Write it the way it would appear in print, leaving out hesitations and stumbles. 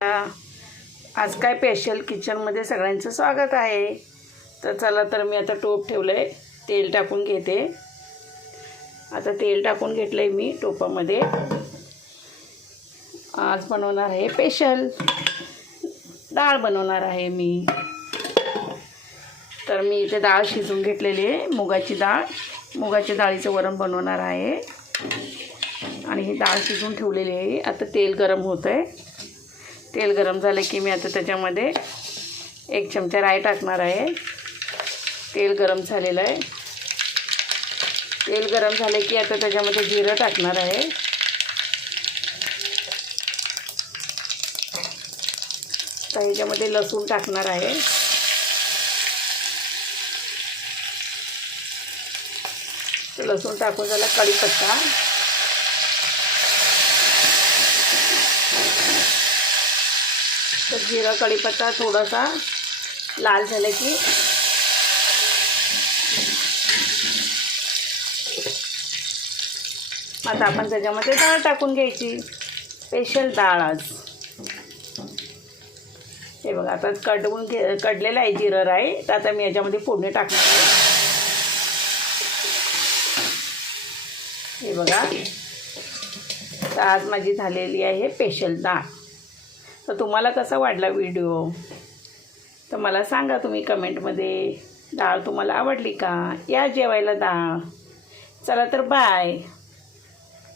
आज काय स्पेशल किचनमध्ये सगळ्यांचं स्वागत आहे। तर चला, तर मी आता टोप ठेवलं आहे, तेल टाकून घेते। आता तेल टाकून घेतलं आहे मी टोपामध्ये। आज बनवणार आहे स्पेशल डाळ बनवणार आहे मी। तर मी इथे डाळ शिजवून घेतलेली आहे, मुगाची डाळीचं वरण बनवणार आहे। आणि ही डाळ शिजवून ठेवलेली आहे। आता तेल गरम होत आहे। तेल गरम झाले की मी आता त्याच्यामध्ये 1 चमचा राई टाकणार आहे। तेल गरम झालेलं आहे। तेल गरम झाले की आता त्याच्यामध्ये जिरं टाकणार आहे। तर ह्याच्यामध्ये लसूण टाकणार आहे। तर लसूण टाकून झाला, कढीपत्ता, तर जिरा कढीपत्ता थोडासा लाल झाले की आता आपण त्याच्यामध्ये डाळ टाकून घ्यायची, स्पेशल डाळ आज। हे बघा, आता कडलेलं आहे जिरं राई। तर आता मी याच्यामध्ये फोडणी टाकणार आहे। हे बघा, तर आज माझी झालेली आहे स्पेशल डाळ। तर तुम्हाला कसा वाटला व्हिडिओ तर मला सांगा तुम्ही कमेंटमध्ये। डाळ तुम्हाला आवडली का? या जेवायला डाळ। चला तर बाय।